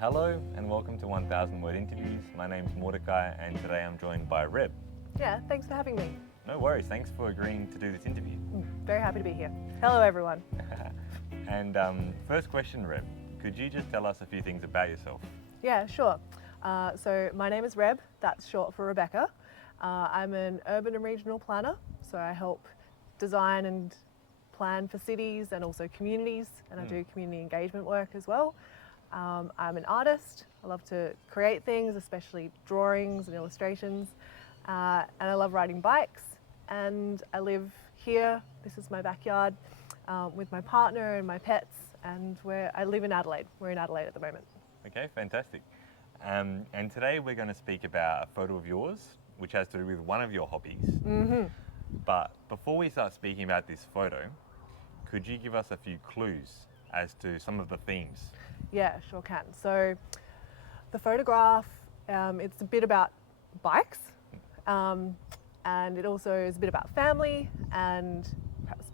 Hello and welcome to 1000 Word Interviews. My name's Mordecai and today I'm joined by Reb. Yeah, thanks for having me. No worries, thanks for agreeing to do this interview. Very happy to be here. Hello, everyone. And first question, Reb, could you just tell us a few things about yourself? Yeah, sure. So my name is Reb, that's short for Rebecca. I'm an urban and regional planner, so I help design and plan for cities and also communities, and I do community engagement work as well. I'm an artist. I love to create things, especially drawings and illustrations, and I love riding bikes. And I live here, this is my backyard, with my partner and my pets, and I live in Adelaide. We're in Adelaide at the moment. Okay, fantastic. And today we're going to speak about a photo of yours, which has to do with one of your hobbies. But before we start speaking about this photo, could you give us a few clues as to some of the themes? Yeah, sure can. So the photograph, it's a bit about bikes, and it also is a bit about family and perhaps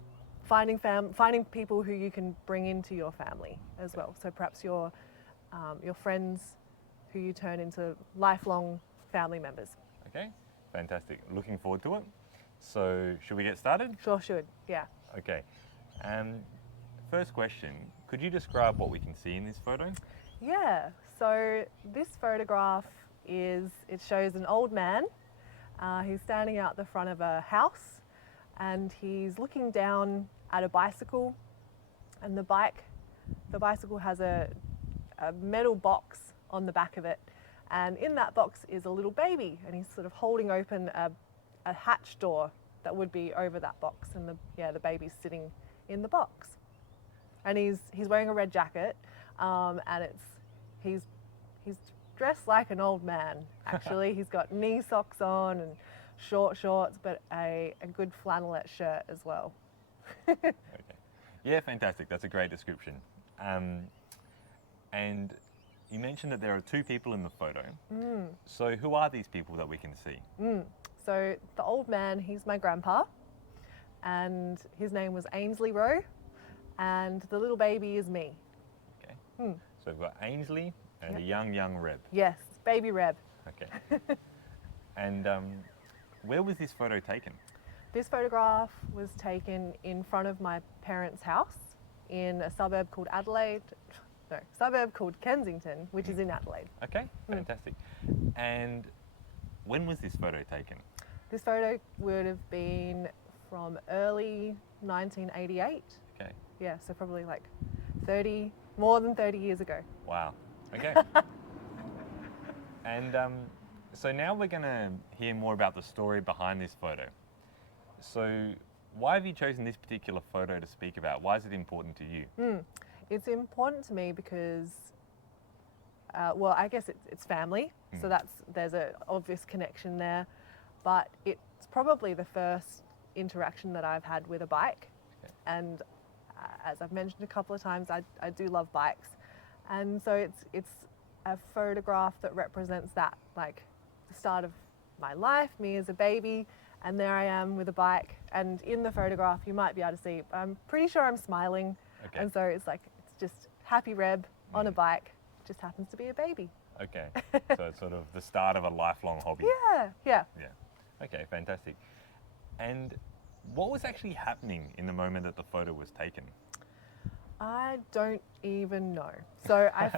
finding people who you can bring into your family as well. So perhaps your friends who you turn into lifelong family members. Okay, fantastic. Looking forward to it. So should we get started? Sure should, yeah. Okay. First question, could you describe what we can see in this photo? Yeah, so this photograph it shows an old man. He's standing out the front of a house and he's looking down at a bicycle, and the bicycle has a metal box on the back of it, and in that box is a little baby, and he's sort of holding open a hatch door that would be over that box, and the baby's sitting in the box. And he's wearing a red jacket, and he's dressed like an old man, actually. He's got knee socks on and short shorts, but a good flannelette shirt as well. Okay. Yeah, fantastic. That's a great description. And you mentioned that there are two people in the photo. So who are these people that we can see? So the old man, he's my grandpa, and his name was Ainsley Rowe, and the little baby is me. Okay. So we've got Ainsley and Yep. a young Reb. Yes, baby Reb. Okay. And where was this photo taken? This photograph was taken in front of my parents' house in a suburb called Kensington, which is in Adelaide. Okay, fantastic. And when was this photo taken? This photo would have been from early 1988. Okay. Yeah, so probably like more than 30 years ago. Wow. Okay. And so now we're going to hear more about the story behind this photo. So why have you chosen this particular photo to speak about? Why is it important to you? It's important to me because, well, I guess it's family, so there's an obvious connection there, but it's probably the first interaction that I've had with a bike. Okay. And as I've mentioned a couple of times, I do love bikes, and so it's a photograph that represents that, like the start of my life, me as a baby, and there I am with a bike. And in the photograph, you might be able to see, I'm pretty sure I'm smiling, and so it's just happy Reb on a bike, just happens to be a baby. Okay, so it's sort of the start of a lifelong hobby. Yeah. Okay, fantastic. And what was actually happening in the moment that the photo was taken? I don't even know. So I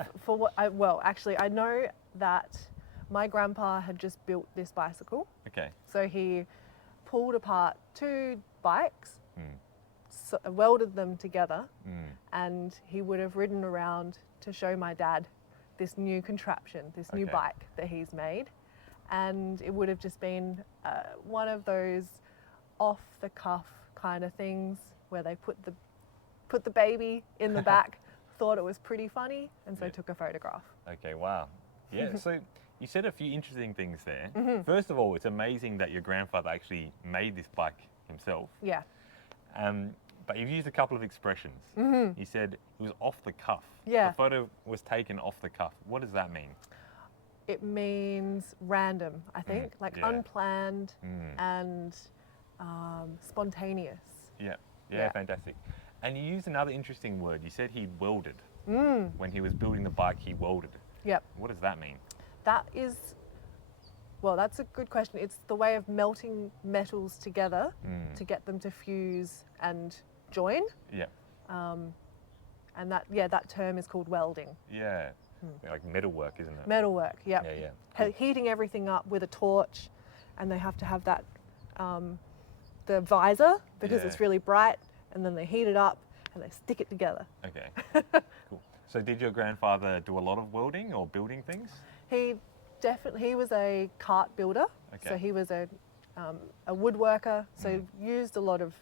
know that my grandpa had just built this bicycle. Okay. So he pulled apart two bikes, welded them together, and he would have ridden around to show my dad this new contraption, this new bike that he's made. And it would have just been one of those off-the-cuff kind of things where they put the baby in the back, thought it was pretty funny, and so took a photograph. Okay, wow. Yeah, so you said a few interesting things there. First of all, it's amazing that your grandfather actually made this bike himself. Yeah. But you've used a couple of expressions. You said it was off the cuff. Yeah. The photo was taken off the cuff. What does that mean? It means random, I think, unplanned and spontaneous. Yeah, fantastic. And you used another interesting word. You said he welded. When he was building the bike, he welded. Yep. What does that mean? That is, well, that's a good question. It's the way of melting metals together to get them to fuse and join. Yeah. And that term is called welding. Yeah. Like metalwork, isn't it? Metalwork, yep. Yeah, yeah. Heating everything up with a torch, and they have to have that, the visor, because it's really bright, and then they heat it up and they stick it together. Okay. Cool. So did your grandfather do a lot of welding or building things? He was a cart builder. Okay. So he was a woodworker. So he used a lot of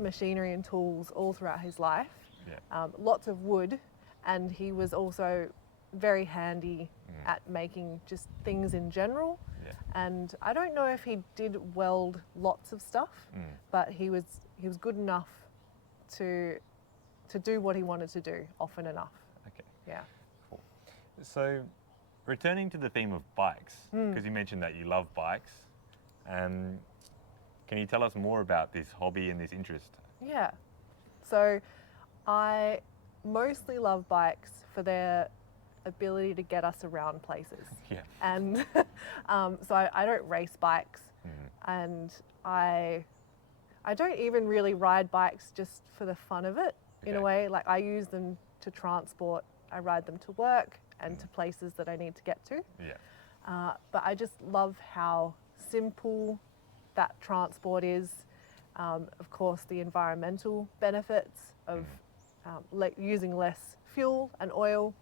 machinery and tools all throughout his life. Yeah. Lots of wood, and he was also very handy at making just things in general. Yeah. And I don't know if he did weld lots of stuff, but he was good enough to do what he wanted to do often enough. Okay. Yeah. Cool. So, returning to the theme of bikes, because you mentioned that you love bikes, can you tell us more about this hobby and this interest? Yeah. So I mostly love bikes for their ability to get us around places. Yeah. And so I don't race bikes, and I don't even really ride bikes just for the fun of it, in a way. Like, I use them to transport. I ride them to work and to places that I need to get to. Yeah. But I just love how simple that transport is. Of course, the environmental benefits of using less fuel and oil.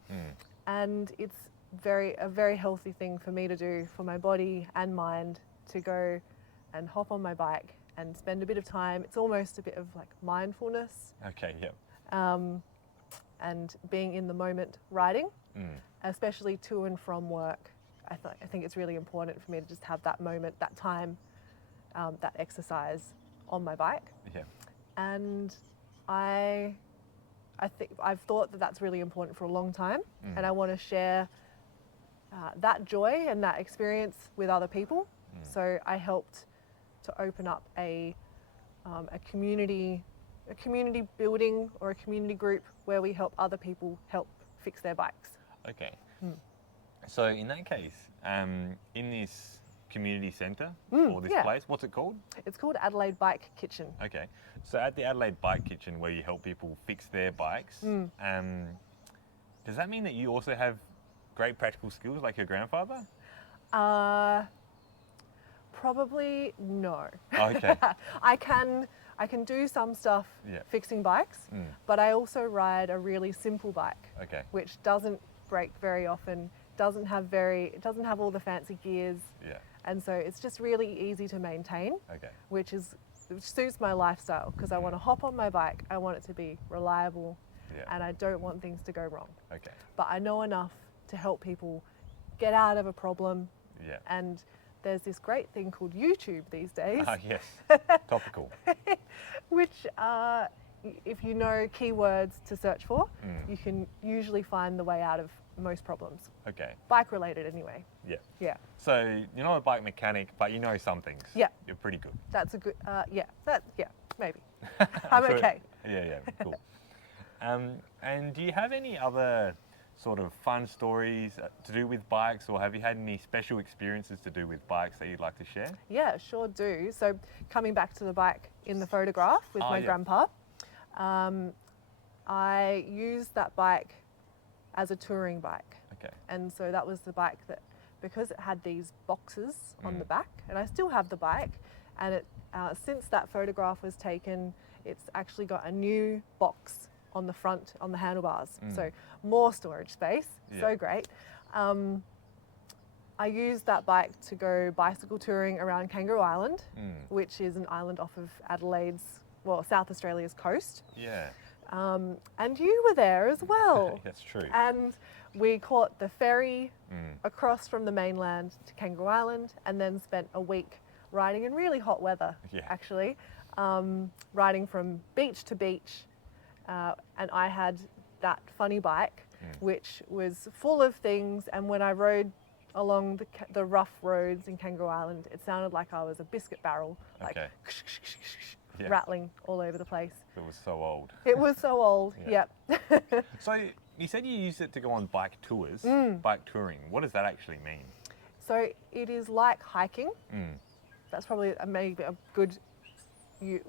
And it's a very healthy thing for me to do for my body and mind, to go and hop on my bike and spend a bit of time. It's almost a bit of like mindfulness. Okay, yep. And being in the moment riding, especially to and from work. I think it's really important for me to just have that moment, that time, that exercise on my bike. Yeah. And I think I've thought that that's really important for a long time, and I want to share that joy and that experience with other people. So I helped to open up a community building or a community group where we help other people help fix their bikes. Okay. So in that case, in this community centre or this place, what's it called? It's called Adelaide Bike Kitchen. Okay. So at the Adelaide Bike Kitchen, where you help people fix their bikes, does that mean that you also have great practical skills like your grandfather? Probably no. Okay. I can do some stuff fixing bikes, but I also ride a really simple bike, which doesn't break very often, doesn't have all the fancy gears, and so it's just really easy to maintain, which suits my lifestyle, because I want to hop on my bike, I want it to be reliable, and I don't want things to go wrong. But I know enough to help people get out of a problem, and there's this great thing called YouTube these days. Yes, topical. Which, if you know keywords to search for, you can usually find the way out of most problems. Okay. Bike related anyway. Yeah. Yeah. So you're not a bike mechanic, but you know some things. Yeah. You're pretty good. That's a good, maybe. I'm sure. okay. Yeah, cool. And do you have any other sort of fun stories to do with bikes, or have you had any special experiences to do with bikes that you'd like to share? Yeah, sure do. So coming back to the bike in the photograph with my grandpa, I used that bike as a touring bike. Okay. And so that was the bike that, because it had these boxes on the back, and I still have the bike, and it since that photograph was taken, it's actually got a new box on the front, on the handlebars. So more storage space, so great. I used that bike to go bicycle touring around Kangaroo Island, which is an island off of South Australia's coast. Yeah. And you were there as well. That's true. And we caught the ferry across from the mainland to Kangaroo Island, and then spent a week riding in really hot weather, actually, riding from beach to beach. And I had that funny bike, which was full of things, and when I rode along the rough roads in Kangaroo Island, it sounded like I was a biscuit barrel, like rattling all over the place. It was so old. It was so old, yep. So You said you use it to go on bike tours, bike touring. What does that actually mean? So it is like hiking. Mm. That's probably maybe a good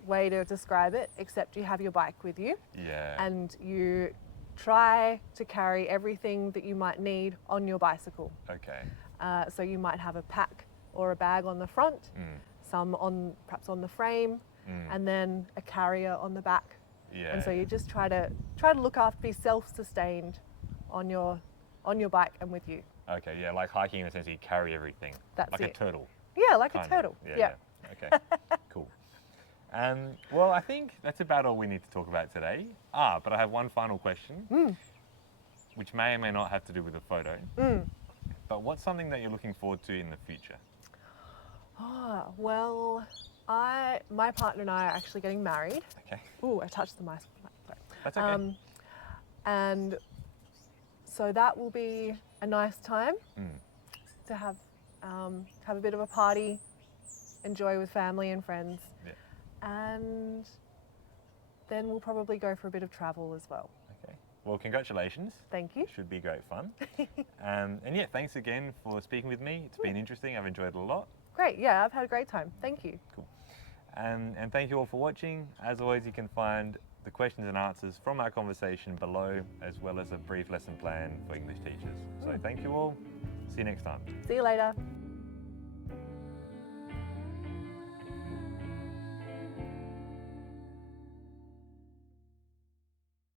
way to describe it, except you have your bike with you Yeah. and you try to carry everything that you might need on your bicycle. Okay. So you might have a pack or a bag on the front, Mm. some perhaps on the frame, and then a carrier on the back. Yeah. And so you just try to look after, be self-sustained on your bike and with you. Okay, yeah, like hiking in a sense, you carry everything. That's like it. a turtle. Yeah, like kind a turtle. of. Yeah. Okay, cool. Well, I think that's about all we need to talk about today. But I have one final question, which may or may not have to do with the photo. But what's something that you're looking forward to in the future? Well, my partner and I are actually getting married. Okay, Ooh, I touched the mic. Sorry. that's okay. And so that will be a nice time to have a bit of a party, enjoy with family and friends, Yeah. and then we'll probably go for a bit of travel as well. Okay. Well, congratulations. Thank you. Should be great fun. And yeah, thanks again for speaking with me. It's been interesting. I've enjoyed it a lot. Great. Yeah, I've had a great time. Thank you. Cool. And thank you all for watching. As always, you can find the questions and answers from our conversation below, as well as a brief lesson plan for English teachers. So thank you all. See you next time. See you later.